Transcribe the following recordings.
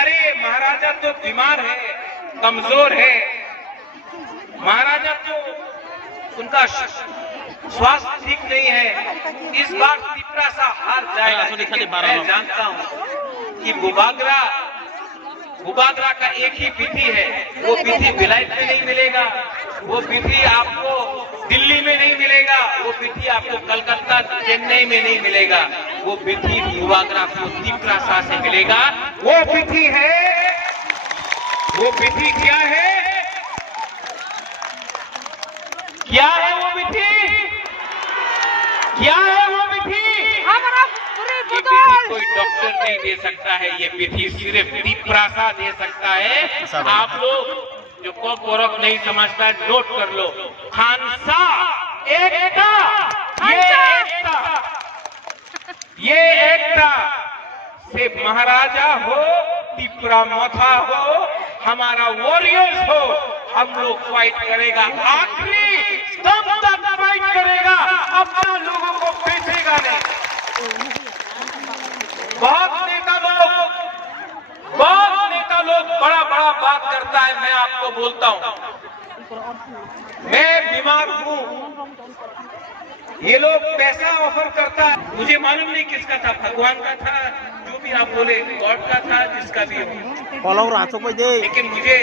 अरे महाराजा तो बीमार है, कमजोर है। महाराजा तो उनका स्वास्थ्य ठीक नहीं है। इस बार तिपरा सा हार जाएगा। मैं जानता हूँ कि बुबागरा का एक ही विधि है। वो विधि विलायत में नहीं मिलेगा, वो विधि आपको दिल्ली में नहीं मिलेगा, वो विधि आपको कलकत्ता चेन्नई में नहीं मिलेगा। वो विधि बुबागरा को तिपरा से मिलेगा। वो विधि है, वो विधि क्या है? क्या है वो विधि? क्या है वो विधि? ये विधि कोई डॉक्टर नहीं दे सकता है, ये विधि सिर्फ तिपरासा दे सकता है। आप लोग जो कोरक नहीं समझता है, नोट कर लो। खानसा एकता, ये एकता से महाराजा हो, तिपरा मोथा हो, हमारा वॉरियर्स हो, हम लोग फाइट करेगा, आखिरी दम तक फाइट करेगा, अपना लोगों को बेचेगा नहीं। बहुत नेता लोग बड़ा बात करता है। मैं आपको बोलता हूं, मैं बीमार हूं, ये लोग पैसा ऑफर करता है। मुझे मालूम नहीं किसका था, भगवान का था, जो भी आप बोले, गॉड का था, जिसका भी हो। लेकिन मुझे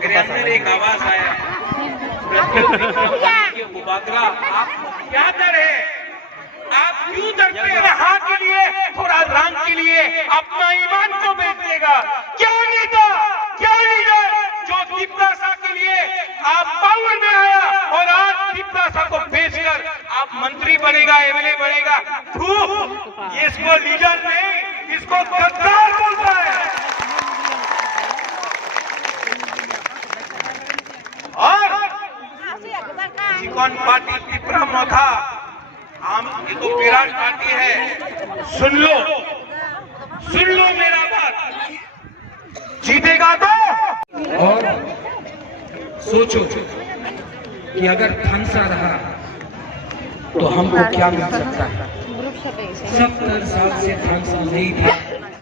मेरे अंदर एक आवाज आया, बुबागरा आप क्या डरे? आप क्यों डरते हैं? हाँ के लिए, थोड़ा राम के लिए अपना ईमान को बेच देगा। क्या नेता, क्या लीडर जो तिपरासा के लिए आप पावर में आया और आज तिपरासा को बेचकर आप मंत्री बनेगा, एमएलए बनेगा। ये इसको लीडर नहीं, इसको गद्दार बोलता है। और चिकन पार्टी तिपरा मोथा, हम ये तो विराट पार्टी है। सुन लो मेरा बात, जीतेगा तो। और सोचो कि अगर थानसा रहा तो हमको क्या मिल सकता है। 70 साल से थानसा नहीं था,